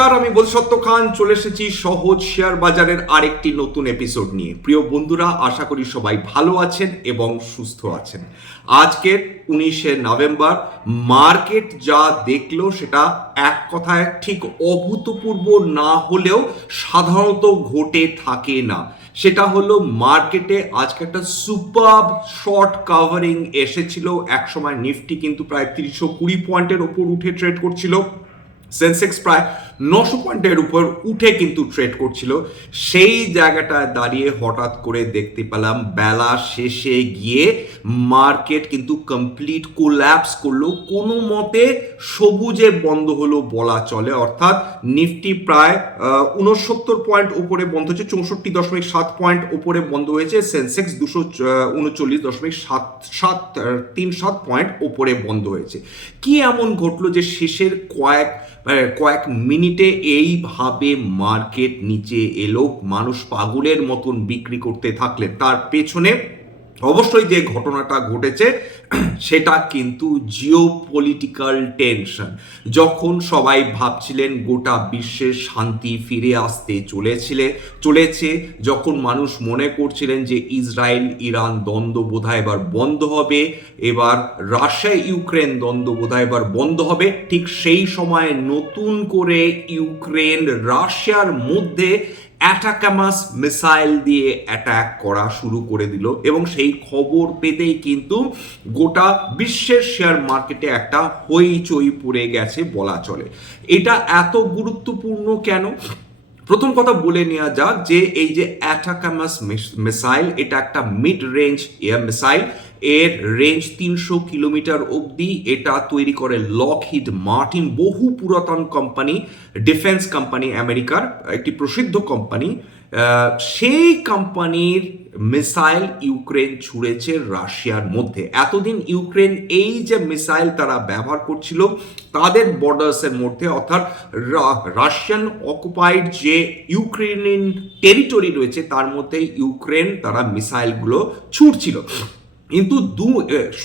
নমস্কার, আমি বোধসত্ত্ব খান, চলে এসেছি সহজ শেয়ার বাজারের আরেকটি নতুন এপিসোড নিয়ে। প্রিয় বন্ধুরা, আশা করি সবাই ভালো আছেন এবং সুস্থ আছেন। আজকের উনিশে নভেম্বর, মার্কেট যা দেখল সেটা এক কথায় ঠিক অভূতপূর্ব না হলেও সাধারণত ঘটে থাকে না। সেটা হলো মার্কেটে আজকে একটা সুপার শর্ট কাভারিং এসেছিল। একসময় নিফটি কিন্তু প্রায় তিনশো কুড়ি পয়েন্টের ওপর উঠে ট্রেড করছিল। সেন্সেক্স প্রায় নশো পয়েন্টের উপর উঠে কিন্তু ট্রেড করছিল। সেই জায়গাটায় দাঁড়িয়ে হঠাৎ করে দেখতে পেলাম, বেলা শেষে গিয়ে মার্কেট কিন্তু কমপ্লিট কোল্যাপস করল। কোনো মতে সবুজে বন্ধ হলো বলা চলে। অর্থাৎ নিফটি প্রায় উনসত্তর পয়েন্ট উপরে বন্ধ হয়েছে, চৌষট্টি দশমিক সাত পয়েন্ট উপরে বন্ধ হয়েছে সেন্সেক্স দুশো উনচল্লিশ দশমিক সাত সাত তিন সাত পয়েন্ট উপরে বন্ধ হয়েছে। কি এমন ঘটলো যে শেষের কয়েক কয়েক মিনিটে এইভাবে মার্কেট নিচে এলো মানুষ পাগলের মতন বিক্রি করতে থাকলে তার পেছনে অবশ্যই যে ঘটনাটা ঘটেছে, সেটা কিন্তু জিও পলিটিক্যাল টেনশন যখন সবাই ভাবছিলেন গোটা বিশ্বের শান্তি ফিরে আসতে চলেছিলে, চলেছে, যখন মানুষ মনে করছিলেন যে ইসরায়েল, ইরান দ্বন্দ্ব বোধহয় এবার বন্ধ হবে, এবার রাশিয়া, ইউক্রেন দ্বন্দ্ব বোধহয় এবার বন্ধ হবে, ঠিক সেই সময় নতুন করে ইউক্রেন, রাশিয়ার মধ্যে অ্যাটাকামাস মিসাইল দিয়ে অ্যাটাক করা শুরু করে দিল এবং সেই খবর পেতেই কিন্তু গোটা বিশ্বের শেয়ার মার্কেটে একটা হইচই পড়ে গেছে বলা চলে। এটা এত গুরুত্বপূর্ণ কেন? প্রথম কথা বলে নেওয়া যাক যে এই যে অ্যাটাকামাস মিসাইল, এটা একটা মিড রেঞ্জ এয়ার মিসাইল। এর রেঞ্জ তিনশো কিলোমিটার অবধি এটা তৈরি করে লকহিড মার্টিন বহু পুরাতন কোম্পানি ডিফেন্স কোম্পানি আমেরিকার একটি প্রসিদ্ধ কোম্পানি সেই কোম্পানির মিসাইল ইউক্রেন ছুড়েছে রাশিয়ার মধ্যে। এতদিন ইউক্রেন এই যে মিসাইল তারা ব্যবহার করছিল, তাদের বর্ডার্সের মধ্যে, অর্থাৎ রাশিয়ান অকুপাইড যে ইউক্রেনিয়ান টেরিটরি রয়েছে, তার মধ্যে ইউক্রেন তারা মিসাইলগুলো ছুটছিল কিন্তু দু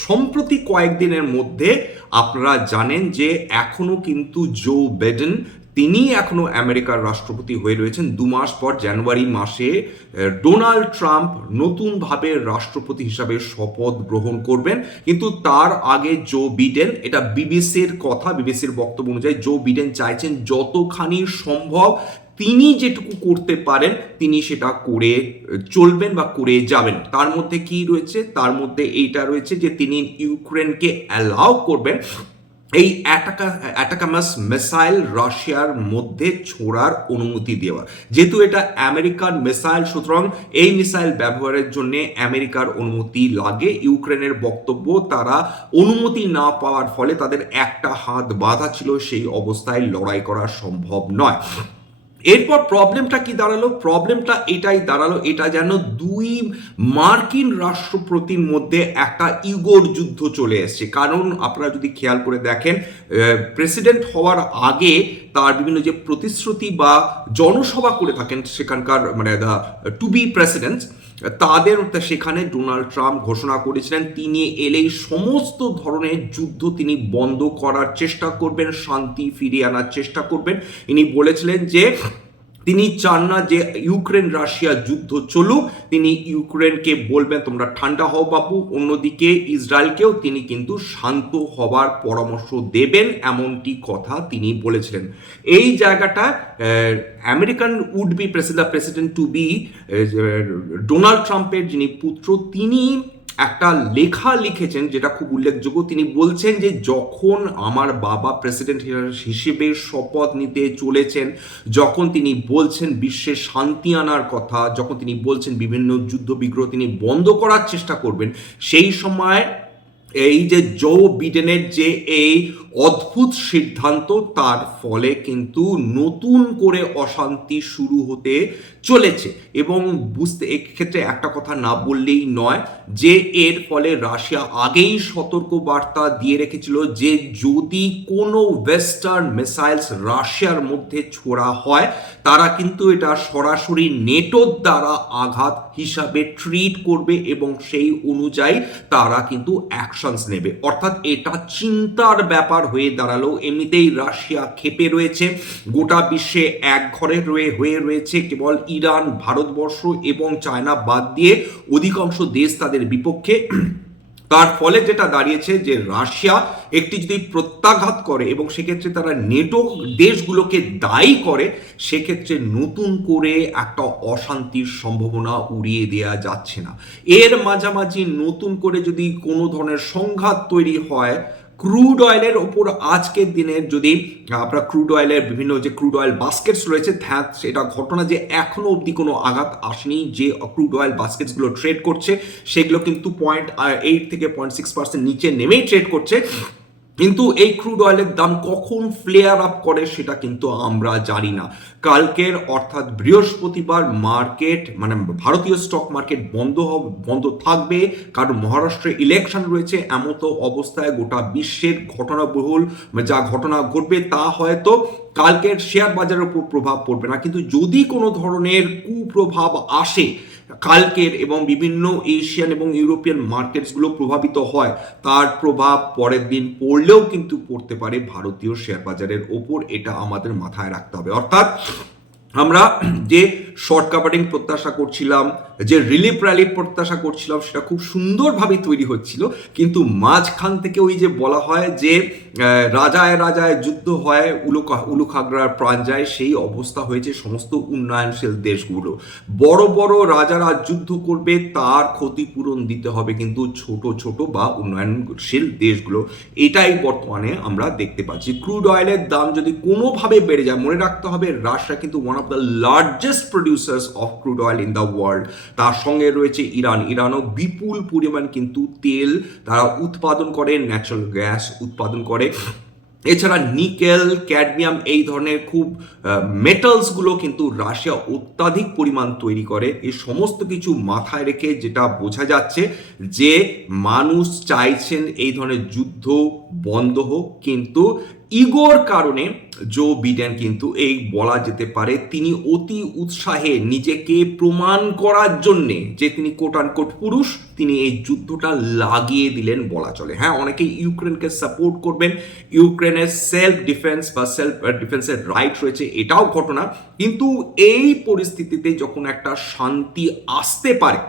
সম্প্রতি কয়েকদিনের মধ্যে আপনারা জানেন যে এখনও কিন্তু জো বেডেন তিনি এখনও আমেরিকার রাষ্ট্রপতি হয়ে রয়েছেন। দু মাস পর জানুয়ারি মাসে ডোনাল্ড ট্রাম্প নতুনভাবে রাষ্ট্রপতি হিসাবে শপথ গ্রহণ করবেন। কিন্তু তার আগে জো বিডেন, এটা বিবিসির কথা, বিবিসির বক্তব্য অনুযায়ী জো বিডেন চাইছেন যতখানি সম্ভব তিনি যেটুকু করতে পারেন, তিনি সেটা করে চলবেন বা করে যাবেন। তার মধ্যে কি রয়েছে? তার মধ্যে এইটা রয়েছে যে তিনি ইউক্রেনকে অ্যালাউ করবেন। এই অ্যাটাকা, অ্যাটাকামাস মিসাইল রাশিয়ার মধ্যে ছোড়ার অনুমতি দেওয়া। যেহেতু এটা আমেরিকার মিসাইল, সুতরাং এই মিসাইল ব্যবহারের জন্য আমেরিকার অনুমতি লাগে। ইউক্রেনের বক্তব্য, তারা অনুমতি না পাওয়ার ফলে তাদের একটা হাত বাধা ছিল, সেই অবস্থায় লড়াই করা সম্ভব নয়। এরপর প্রবলেমটা কি দাঁড়াল? প্রবলেমটা এটাই দাঁড়াল, এটা যেন দুই মার্কিন রাষ্ট্রপতির মধ্যে একটা ইগোর যুদ্ধ চলে এসছে। কারণ আপনারা যদি খেয়াল করে দেখেন প্রেসিডেন্ট হওয়ার আগে তার বিভিন্ন যে প্রতিশ্রুতি বা জনসভা করে থাকেন সেখানকার মানে দ্য টু বি প্রেসিডেন্ট তাদের সেখানে ডোনাল্ড ট্রাম্প ঘোষণা করেছিলেন, তিনি এলেই সমস্ত ধরনের যুদ্ধ তিনি বন্ধ করার চেষ্টা করবেন, শান্তি ফিরিয়ে আনার চেষ্টা করবেন। ইনি বলেছিলেন যে তিনি চান না যে ইউক্রেন রাশিয়া যুদ্ধ চলুক, তিনি ইউক্রেনকে বলবেন, তোমরা ঠান্ডা হও বাবু অন্যদিকে ইসরায়েলকেও তিনি কিন্তু শান্ত হবার পরামর্শ দেবেন, এমনটি কথা তিনি বলেছিলেন। এই জায়গাটা American would be president to be Donald ট্রাম্পের যিনি পুত্র, তিনি একটা লেখা লিখেছেন যেটা খুব উল্লেখযোগ্য। তিনি বলছেন যে, যখন আমার বাবা প্রেসিডেন্ট হিসেবে শপথ নিতে চলেছেন, যখন তিনি বলছেন বিশ্বে শান্তি আনার কথা, যখন তিনি বলছেন বিভিন্ন যুদ্ধবিগ্রহ তিনি বন্ধ করার চেষ্টা করবেন, সেই সময় এই যে জো বিডেনের যে এই অদ্ভুত সিদ্ধান্ত তার ফলে কিন্তু নতুন করে অশান্তি শুরু হতে চলেছে এবং বুঝতে, এক্ষেত্রে একটা কথা না বললেই নয় যে এর ফলে রাশিয়া আগেই সতর্ক বার্তা দিয়ে রেখেছিল যে যদি কোনো ওয়েস্টার্ন মিসাইলস রাশিয়ার মধ্যে ছোড়া হয়, তারা কিন্তু এটা সরাসরি নেটোর দ্বারা আঘাত হিসাবে ট্রিট করবে এবং সেই অনুযায়ী তারা কিন্তু অ্যাকশনস নেবে। অর্থাৎ এটা চিন্তার ব্যাপার হয়ে দাঁড়াল। এমনিতেই রাশিয়া ক্ষেপে রয়েছে। গোটা বিশ্বে এক ঘরে রয়ে, হয়ে রয়েছে কেবল ইরান, ভারতবর্ষ এবং চায়না বাদ দিয়ে অধিকাংশ দেশ তাদের বিপক্ষে। তার ফলে যেটা দাঁড়িয়েছে যে রাশিয়া একটি যদি প্রত্যাঘাত করে এবং সেক্ষেত্রে তারা নেটো দেশগুলোকে দায়ী করে, সেক্ষেত্রে নতুন করে একটা অশান্তির সম্ভাবনা উড়িয়ে দেওয়া যাচ্ছে না। এর মাঝামাঝি নতুন করে যদি কোনো ধরনের সংঘাত তৈরি হয় ক্রুড অয়েলের ওপর আজকের দিনের যদি আপনার ক্রুড অয়েলের বিভিন্ন যে ক্রুড অয়েল বাস্কেটস রয়েছে ধ্যাত সেটা ঘটনা যে এখনও অবধি কোনো আঘাত আসেনি, যে ক্রুড অয়েল বাস্কেটসগুলো ট্রেড করছে, সেগুলো কিন্তু পয়েন্ট এইট থেকে পয়েন্ট সিক্স পার্সেন্ট নিচে নেমেই ট্রেড করছে। কিন্তু এই ক্রুড অয়েলের দাম কখন ফ্লেয়ার আপ করে সেটা কিন্তু আমরা জানি না। কালকের অর্থাৎ বৃহস্পতিবার মার্কেট মানে ভারতীয় স্টক মার্কেট বন্ধ হবে বন্ধ থাকবে। কারণ মহারাষ্ট্রে ইলেকশন রয়েছে, এমতো অবস্থায় গোটা বিশ্বের ঘটনাবহুল যা ঘটনা ঘটবে তা হয়তো কালকের শেয়ার বাজারের উপর প্রভাব পড়বে না। কিন্তু যদি কোনো ধরনের কুপ্রভাব আসে কালকের এবং বিভিন্ন এশিয়ান এবং ইউরোপিয়ান মার্কেটসগুলো প্রভাবিত হয়, তার প্রভাব পরের দিন পড়লেও কিন্তু পড়তে পারে ভারতীয় শেয়ার বাজারের ওপর। এটা আমাদের মাথায় রাখতে হবে। অর্থাৎ আমরা যে শর্ট কাভারিং প্রত্যাশা করছিলাম, যে রিলিফ র্যালি প্রত্যাশা করছিলাম, সেটা খুব সুন্দরভাবে তৈরি হচ্ছিল। কিন্তু মাঝখান থেকে ওই যে বলা হয় যে রাজায় রাজায় যুদ্ধ হয়, উলুকা উলুখাগড়ার প্রাণ যায়, সেই অবস্থা হয়েছে সমস্ত উন্নয়নশীল দেশগুলো। বড় বড় রাজারা যুদ্ধ করবে, তার ক্ষতিপূরণ দিতে হবে কিন্তু ছোট ছোট বা উন্নয়নশীল দেশগুলো। এটাই বর্তমানে আমরা দেখতে পাচ্ছি। ক্রুড অয়েলের দাম যদি কোনোভাবে বেড়ে যায়, মনে রাখতে হবে রাশিয়া কিন্তু one of the largest producers of crude oil in the world তার সঙ্গে রয়েছে ইরান। ইরানও বিপুল পরিমাণ কিন্তু তেল তারা উৎপাদন করে ন্যাচারাল গ্যাস উৎপাদন করে। এছাড়া নিকেল, ক্যাডমিয়াম এই ধরনের খুব মেটালসগুলো কিন্তু রাশিয়া অত্যাধিক পরিমাণ তৈরি করে। এই সমস্ত কিছু মাথায় রেখে যেটা বোঝা যাচ্ছে যে মানুষ চাইছেন এই ধরনের যুদ্ধ বন্ধ হোক, কিন্তু ইগোর কারণে জো বিডেন কিন্তু এই বলা যেতে পারে তিনি অতি উৎসাহে নিজেকে প্রমাণ করার জন্যে যে তিনি কোট আনকোট পুরুষ, তিনি এই যুদ্ধটা লাগিয়ে দিলেন বলা চলে। হ্যাঁ অনেকে ইউক্রেনকে সাপোর্ট করবেন। ইউক্রেনের সেলফ ডিফেন্স বা সেলফ ডিফেন্সের রাইট রয়েছে, এটাও ঘটনা। কিন্তু এই পরিস্থিতিতে যখন একটা শান্তি আসতে পারে,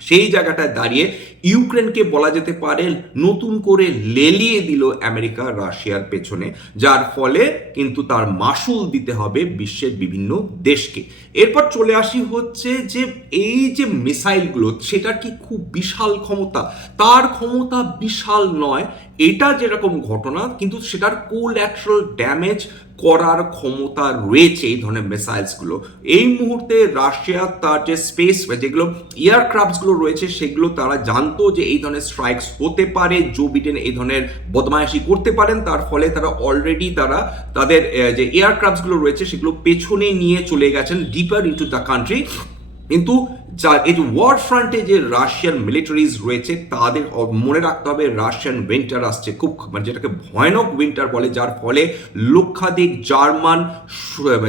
সেই জায়গাটায় দাঁড়িয়ে ইউক্রেনকে বলা যেতে পারে নতুন করে লেলিয়ে দিল আমেরিকা রাশিয়ার পেছনে, যার ফলে কিন্তু তার মাসুল দিতে হবে বিশ্বের বিভিন্ন দেশকে। এরপর চলে আসি হচ্ছে যে এই যে মিসাইলগুলো, সেটার কি খুব বিশাল ক্ষমতা? তার ক্ষমতা বিশাল নয়, এটা যেরকম ঘটনা, কিন্তু সেটার কোল্যাট্রাল ড্যামেজ করার ক্ষমতা রয়েছে এই ধরনের মিসাইলসগুলো। এই মুহূর্তে রাশিয়া, তার যে স্পেস যেগুলো এয়ারক্রাফটসগুলো রয়েছে, সেগুলো তারা জানতো যে এই ধরনের স্ট্রাইকস হতে পারে জো বিটেন এই ধরনের বদমায়াসি করতে পারেন। তার ফলে তারা অলরেডি তারা তাদের যে এয়ারক্রাফটসগুলো রয়েছে সেগুলো পেছনে নিয়ে চলে গেছেন ডিপার ইন্টু দ্য কান্ট্রি কিন্তু এই যে ওয়ার ফ্রন্টে যে রাশিয়ান মিলিটারিজ রয়েছে, তাদের মনে রাখতে হবে রাশিয়ান উইন্টার আসছে। খুব মানে যেটাকে ভয়ানক উইন্টার বলে, যার ফলে লক্ষাধিক জার্মান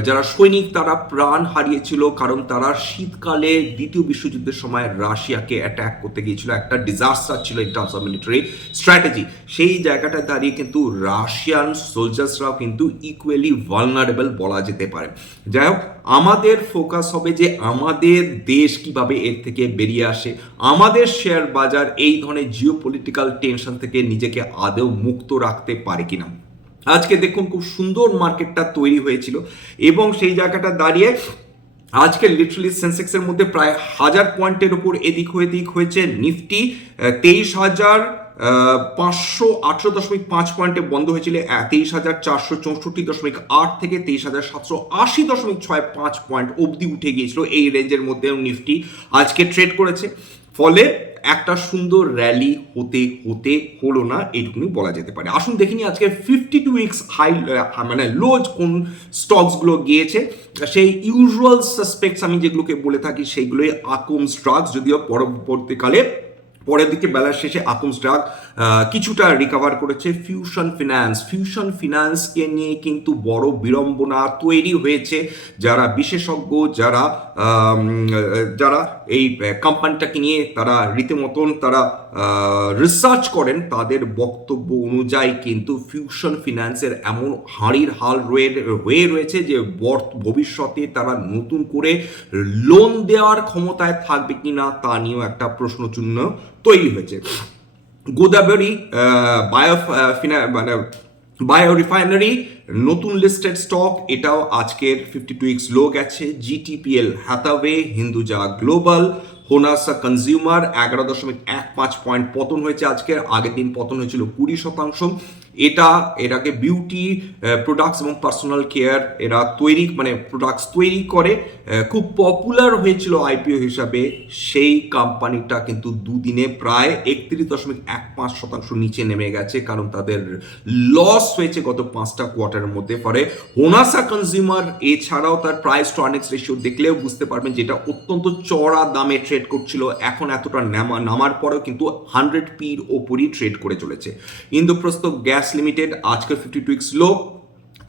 যারা সৈনিক, তারা প্রাণ হারিয়েছিল। কারণ তারা শীতকালে দ্বিতীয় বিশ্বযুদ্ধের সময় রাশিয়াকে অ্যাট্যাক করতে গিয়েছিল। একটা ডিজাস্টার ছিল in terms of military strategy সেই জায়গাটা দাঁড়িয়ে কিন্তু রাশিয়ান সোলজার্সরাও কিন্তু ইকুয়ালি ভালনারেবল বলা যেতে পারে। যাই হোক, আমাদের ফোকাস হবে যে আমাদের দেশ কীভাবে এর থেকে বেরিয়ে আসে? আমাদের শেয়ার বাজার এই ধরনের জিও পলিটিক্যাল টেনশন থেকে নিজেকে আদৌ মুক্ত রাখতে পারে কিনা? আজকে দেখুন খুব সুন্দর মার্কেটটা তৈরি হয়েছিল এবং সেই জায়গাটা দাঁড়িয়ে আজকে লিটারালি সেন্সেক্সের মধ্যে প্রায় হাজার পয়েন্টের উপর এদিক হয়ে দিক হয়েছে। নিফটি তেইশ হাজার পাঁচশো আঠেরো দশমিক পাঁচ পয়েন্টে বন্ধ হয়েছিল তেইশ হাজার চারশো চৌষট্টি দশমিক আট থেকে তেইশ হাজার সাতশো আশি দশমিক ছয় পাঁচ পয়েন্ট অবধি উঠে গিয়েছিল এই রেঞ্জের মধ্যে নিফটি আজকে ট্রেড করেছে। ফলে একটা সুন্দর র্যালি হতে হতে হলো না এইটুকুনি বলা যেতে পারে। আসুন দেখিনি আজকে ফিফটি টু উইক্স হাই মানে লোজ কোন স্টকসগুলো গিয়েছে। সেই ইউজুয়াল সাসপেক্টস আমি যেগুলোকে বলে থাকি, সেইগুলোই আকম স্ট্রাকস যদিও পরবর্তীকালে পরের দিকে বেলার শেষে আকুমস ড্রাগ কিছুটা রিকভার করেছে ফিউশন ফিনান্স ফিউশন ফিনান্সকে নিয়ে কিন্তু বড় বিড়ম্বনা তৈরি হয়েছে। যারা বিশেষজ্ঞ, যারা যারা এই কোম্পানিটাকে নিয়ে তারা রীতিমতন তারা রিসার্চ করেন, তাদের বক্তব্য অনুযায়ী কিন্তু ফিউশন ফিনান্সের এমন হাঁড়ির হাল রয়ে, হয়ে রয়েছে যে ভবিষ্যতে তারা নতুন করে লোন দেওয়ার ক্ষমতায় থাকবে কিনা তা নিয়েও একটা প্রশ্নচিহ্ন তৈরি হয়েছে। গোদাবরী বায়ো মানে বায়ো রিফাইনারি নতুন লিস্টেড স্টক এটাও আজকের ফিফটি টু ইক্স লো গেছে GTPL Hathway Hinduja global Honasa consumer এগারো দশমিক এক পাঁচ পয়েন্ট পতন হয়েছে আজকের। আগের দিন পতন হয়েছিল কুড়ি শতাংশ। এটা, এটাকে বিউটি প্রোডাক্টস এবং পার্সোনাল কেয়ার এরা তৈরি মানে প্রোডাক্টস তৈরি করে। খুব পপুলার হয়েছিল আইপিও হিসাবে। সেই কোম্পানিটা কিন্তু দুদিনে প্রায় একত্রিশ দশমিক এক পাঁচ শতাংশ নিচে নেমে গেছে, কারণ তাদের লস হয়েছে গত পাঁচটা কোয়ার্টারের মধ্যে। ফলে হোনাসা কনজিউমার এছাড়াও তার প্রাইস টু আর্নিংস রেশিও দেখলেও বুঝতে পারবেন যেটা অত্যন্ত চড়া দামে ট্রেড করছিল। এখন এতটা নামা, নামার পরেও কিন্তু হান্ড্রেড পির ওপরই ট্রেড করে চলেছে। ইন্দ্রপ্রস্থ গ্যাস লিমিটেড আজকের ফিফটি টু উইক্স লো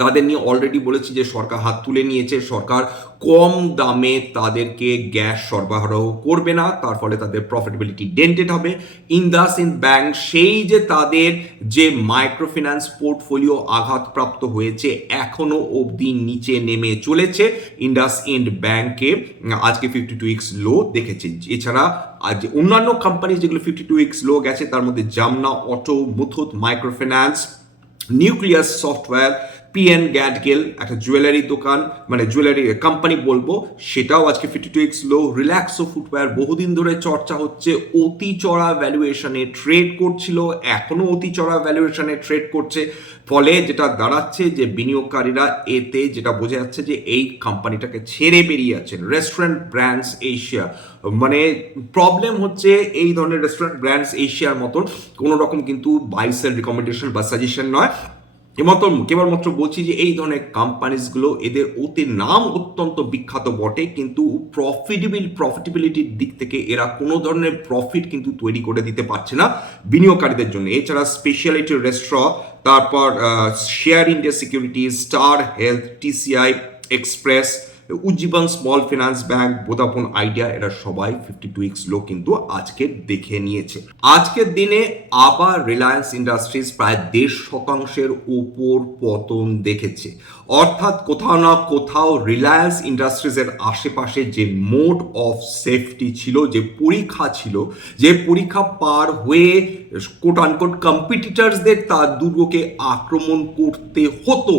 তাদের নিয়ে অলরেডি বলেছি যে সরকার হাত তুলে নিয়েছে, সরকার কম দামে তাদেরকে গ্যাস সরবরাহ করবে না, তার ফলে তাদের প্রফিটেবিলিটি ডেন্টেড হবে। ইন্দাস ইন ব্যাংক সেই যে তাদের যে মাইক্রোফিন্যান্স পোর্টফোলিও আঘাতপ্রাপ্ত হয়েছে, এখনও অবধি নিচে নেমে চলেছে। ইন্ডাস ইন্ড ব্যাংকে আজকে ফিফটি টু উইক্স লো দেখেছে। এছাড়া আজ অন্যান্য কোম্পানি যেগুলো ফিফটি টু উইক্স লো গেছে, তার মধ্যে Jamna auto Muthoot microfinance nucleus software PN Gadgil একটা জুয়েলারি দোকান মানে জুয়েলারি কোম্পানি বলব, সেটাও আজকে fifty two weeks low Relaxo footwear বহুদিন ধরে চর্চা হচ্ছে, অতি চড়া ভ্যালুয়েশনে ট্রেড করছিল এখনও অতি চড়া ভ্যালুয়েশনে ট্রেড করছে, ফলে যেটা দাঁড়াচ্ছে যে বিনিয়োগকারীরা এতে যেটা বোঝা যাচ্ছে যে এই কোম্পানিটাকে ছেড়ে বেরিয়ে যাচ্ছেন রেস্টুরেন্ট ব্র্যান্ডস এশিয়া মানে প্রবলেম হচ্ছে এই ধরনের রেস্টুরেন্ট ব্র্যান্ডস এশিয়ার মতন কোনো রকম কিন্তু বাইসের রিকমেন্ডেশন বা সাজেশন নয়। এমত কেবলমাত্র বলছি যে এই ধরনের কোম্পানিজগুলো এদের অতি নাম অত্যন্ত বিখ্যাত বটে, কিন্তু প্রফিটেবিল প্রফিটেবিলিটির দিক থেকে এরা কোনো ধরনের প্রফিট কিন্তু তৈরি করে দিতে পারছে না বিনিয়োগকারীদের জন্য। এছাড়া স্পেশালিটি রেস্ট্র তারপর share India security star health TCI express Ujjivan small finance bank Vodafone Idea, এরা সবাই ফিফটি টু উইক্স লো কিন্তু আজকে দেখে নিয়েছে। আজকের দিনে আবার রিলায়েন্স ইন্ডাস্ট্রিজ প্রায় দেড় শতাংশের উপর পতন দেখেছে। অর্থাৎ কোথাও না কোথাও রিলায়েন্স ইন্ডাস্ট্রিজের আশেপাশে যে মোড অফ সেফটি ছিল, যে পরীক্ষা ছিল, যে পরীক্ষা পার হয়ে কোট আনকোট কম্পিটিটার্সদের তার দুর্গকে আক্রমণ করতে হতো।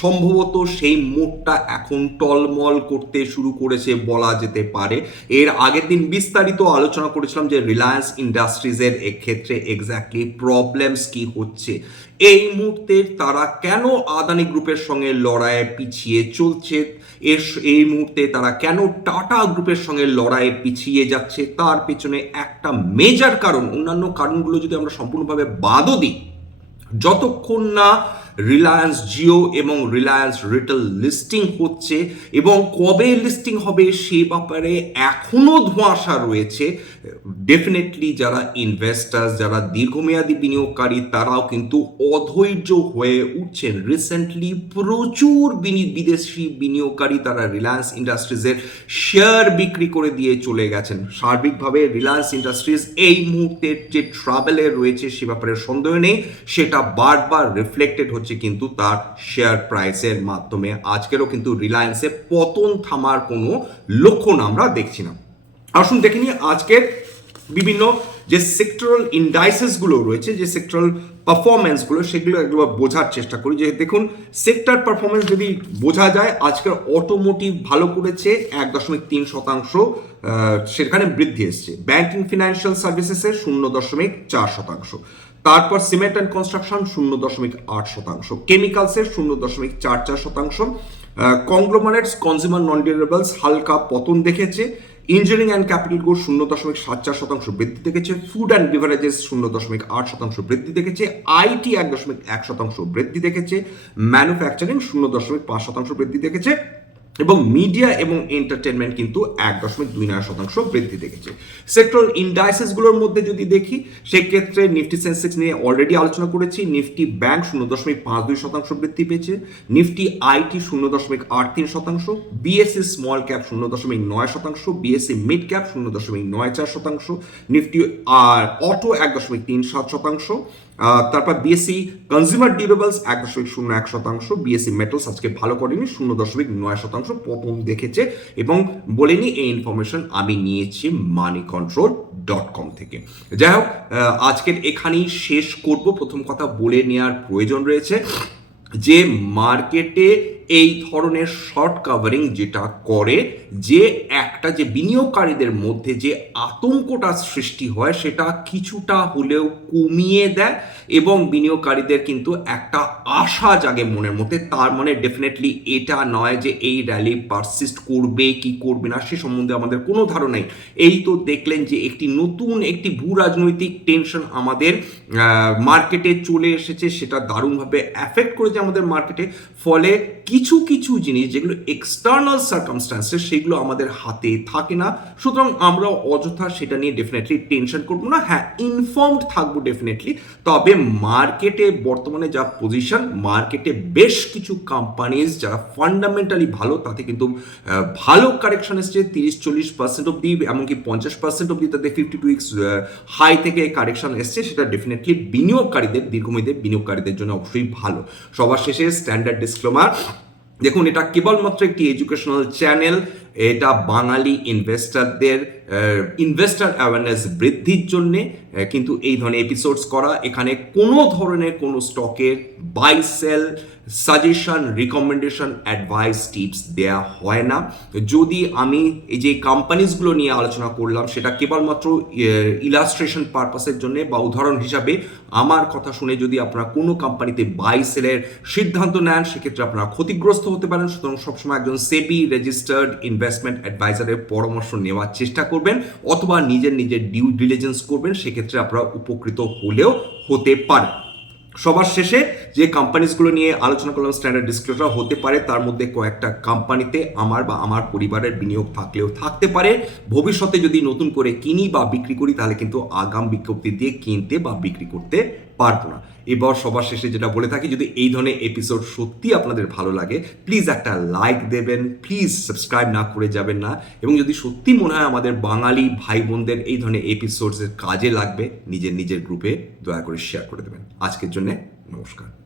সম্ভবত সেই মোডটা এখন টলমল করতে শুরু করেছে বলা যেতে পারে। এর আগের দিন বিস্তারিত আলোচনা করেছিলাম যে রিলায়েন্স ইন্ডাস্ট্রিজের এক্ষেত্রে এক্স্যাক্টলি প্রবলেমস কি হচ্ছে। এই মুহূর্তে তারা কেন আদানি গ্রুপের সঙ্গে লড়াইয়ে পিছিয়ে চলছে? এর এই মুহূর্তে তারা কেন টাটা গ্রুপের সঙ্গে লড়াইয়ে পিছিয়ে যাচ্ছে? তার পেছনে একটা মেজার কারণ, অন্যান্য কারণগুলো যদি আমরা সম্পূর্ণভাবে বাদও দিই, যতক্ষণ না রিলায়েন্স জিও এবং রিলায়েন্স রিটেল লিস্টিং হচ্ছে এবং কবে লিস্টিং হবে সে ব্যাপারে এখনও ধোঁয়াশা রয়েছে। ডেফিনেটলি যারা ইনভেস্টার্স যারা দীর্ঘমেয়াদী বিনিয়োগকারী, তারাও কিন্তু অধৈর্য হয়ে উঠছেন। রিসেন্টলি প্রচুর বিদেশি বিনিয়োগকারী তারা রিলায়েন্স ইন্ডাস্ট্রিজের শেয়ার বিক্রি করে দিয়ে চলে গেছেন। সার্বিকভাবে রিলায়েন্স ইন্ডাস্ট্রিজ এই মুহূর্তের যে ট্রাভেলে রয়েছে সে ব্যাপারে সন্দেহ নেই। সেটা বারবার রিফ্লেক্টেড হচ্ছে। কিন্তু তার শেয়ার প্রাইসের মাধ্যমে। আজকেরও কিন্তু রিলায়েন্সে পতন থামার কোনো লক্ষণ আমরা দেখছি না। আসুন দেখে নিই আজকের বিভিন্ন যে সেক্টরাল ইন্ডাইসেসগুলো রয়েছে, যে সেক্টরাল পারফরমেন্সগুলো সেগুলো একবার বোঝার চেষ্টা করি। যে দেখুন সেক্টর পারফরমেন্স যদি বোঝা যায়, আজকের অটোমোটিভ ভালো করেছে, এক দশমিক তিন শতাংশ সেখানে বৃদ্ধি এসছে। ব্যাংকিং ফিনান্সিয়াল সার্ভিসেসের শূন্য দশমিক চার শতাংশ। তারপর সিমেন্ট অ্যান্ড কনস্ট্রাকশন শূন্য দশমিক আট শতাংশ কেমিক্যালসের শূন্য দশমিক চার চার শতাংশ কংগ্লোমারেটস, কনজিউমার নন ডিউরেবলস হালকা পতন দেখেছে, ইঞ্জিনিয়ারিং অ্যান্ড ক্যাপিটাল গুড শূন্য দশমিক সাত চার শতাংশ বৃদ্ধি দেখেছে, ফুড অ্যান্ড বিভারেজেস শূন্য দশমিক আট শতাংশ বৃদ্ধি দেখেছে, আইটি এক দশমিক এক শতাংশ বৃদ্ধি দেখেছে, ম্যানুফ্যাকচারিং শূন্য দশমিক পাঁচ শতাংশ বৃদ্ধি দেখেছে এবং মিডিয়া এবং এন্টারটেনমেন্ট কিন্তু এক দশমিক দুই নয় শতাংশ বৃদ্ধি দেখেছে। সেক্টর ইন্ডাইসেসগুলোর মধ্যে যদি দেখি, সেক্ষেত্রে নিফটি সেন্সেক্স নিয়ে অলরেডি আলোচনা করেছি। নিফটি ব্যাংক শূন্য দশমিক পাঁচ দুই শতাংশ বৃদ্ধি পেয়েছে। নিফটি আইটি শূন্য দশমিক আট তিন শতাংশ। বিএসসি স্মল ক্যাপ শূন্য দশমিক নয় শতাংশ। বিএসসি মিড ক্যাপ শূন্য দশমিক নয় চার শতাংশ। নিফটি আর অটো এক দশমিক তিন সাত শতাংশ। তারপর বিএসসি কনজিউমার ডিউরেবলস এক দশমিক শূন্য এক শতাংশ বিএসসি মেটালস আজকে ভালো করেনি, শূন্য দশমিক নয় শতাংশ পতন দেখেছে এবং বলেনি এই ইনফরমেশন আমি নিয়েছি মানি কন্ট্রোল ডট কম থেকে। যাই হোক আজকের এখানেই শেষ করব। প্রথম কথা বলে নেওয়ার প্রয়োজন রয়েছে যে মার্কেটে এই ধরনের শর্ট কাভারিং যেটা করে যে একটা যে বিনিয়োগকারীদের মধ্যে যে আতঙ্কটা সৃষ্টি হয় সেটা কিছুটা হলেও কমিয়ে দেয় এবং বিনিয়োগকারীদের কিন্তু একটা আশা জাগে মনের মধ্যে। তার মানে ডেফিনেটলি এটা নয় যে এই র্যালি পারসিস্ট করবে, কি করবে না, সে সম্বন্ধে আমাদের কোনো ধারণাই এই তো দেখলেন যে একটি নতুন, একটি ভূ রাজনৈতিক টেনশন আমাদের মার্কেটে চলে এসেছে, সেটা দারুণভাবে অ্যাফেক্ট করেছে আমাদের মার্কেটে ফলে কিছু কিছু জিনিস যেগুলো এক্সটার্নাল সার্কামস্টান্সেস সেগুলো আমাদের হাতে থাকে না। সুতরাং আমরা অযথা সেটা নিয়ে ডেফিনেটলি টেনশন করব না। হ্যাঁ ইনফর্মড থাকব ডেফিনেটলি তবে মার্কেটে বর্তমানে যা পজিশন মার্কেটে বেশ কিছু কোম্পানিজ যারা ফান্ডামেন্টালি ভালো, তাতে কিন্তু ভালো কারেকশন এসছে। তিরিশ, চল্লিশ পার্সেন্ট অব্দি এমনকি পঞ্চাশ পার্সেন্ট অব্দি তাদের ফিফটি টু উইক্স হাই থেকে কারেকশন এসছে। সেটা ডেফিনেটলি বিনিয়োগকারীদের, দীর্ঘমেয়াদী বিনিয়োগকারীদের জন্য অবশ্যই ভালো। সবার শেষে স্ট্যান্ডার্ড ডিসক্লোমার দেখুন এটা কেবলমাত্র একটি এডুকেশনাল চ্যানেল এটা বাঙালি ইনভেস্টারদের ইনভেস্টার অ্যাওয়ারনেস বৃদ্ধির জন্যে কিন্তু এই ধরনের এপিসোডস করা, এখানে কোনো ধরনের কোনো স্টকের buy sell suggestion recommendation advice tips দেয়া হয় না। যদি আমি এই যে কোম্পানিজগুলো নিয়ে আলোচনা করলাম, সেটা কেবলমাত্র ইলাস্ট্রেশন পারপাসের জন্য বা উদাহরণ হিসাবে আমার কথা শুনে যদি আপনারা কোনো কোম্পানিতে বাই সেলের সিদ্ধান্ত নেন, সেক্ষেত্রে আপনারা ক্ষতিগ্রস্ত হতে পারেন। সুতরাং সবসময় একজন সেবি রেজিস্টার্ড ইনভেস্টমেন্ট অ্যাডভাইজারের পরামর্শ নেওয়ার চেষ্টা করবেন অথবা নিজের নিজের ডিউ ডিলিজেন্স করবেন, সেক্ষেত্রে আপনারা উপকৃত হলেও হতে পারে। সবার শেষে যে কোম্পানিজগুলো নিয়ে আলোচনা করলাম স্ট্যান্ডার্ড ডিসক্লোজার হতে পারে, তার মধ্যে কয়েকটা কোম্পানিতে আমার বা আমার পরিবারের বিনিয়োগ থাকলেও থাকতে পারে। ভবিষ্যতে যদি নতুন করে কিনি বা বিক্রি করি, তাহলে কিন্তু আগাম বিজ্ঞপ্তি দিয়ে কিনতে বা বিক্রি করতে পারব না। এবার সবার শেষে যেটা বলে থাকি, যদি এই ধরনের এপিসোড সত্যি আপনাদের ভালো লাগে প্লিজ একটা লাইক দেবেন প্লিজ সাবস্ক্রাইব না করে যাবেন না। এবং যদি সত্যি মনে হয় আমাদের বাঙালি ভাই বোনদের এই ধরনের এপিসোডসের কাজে লাগবে, নিজের নিজের গ্রুপে দয়া করে শেয়ার করে দেবেন। আজকের জন্য নমস্কার।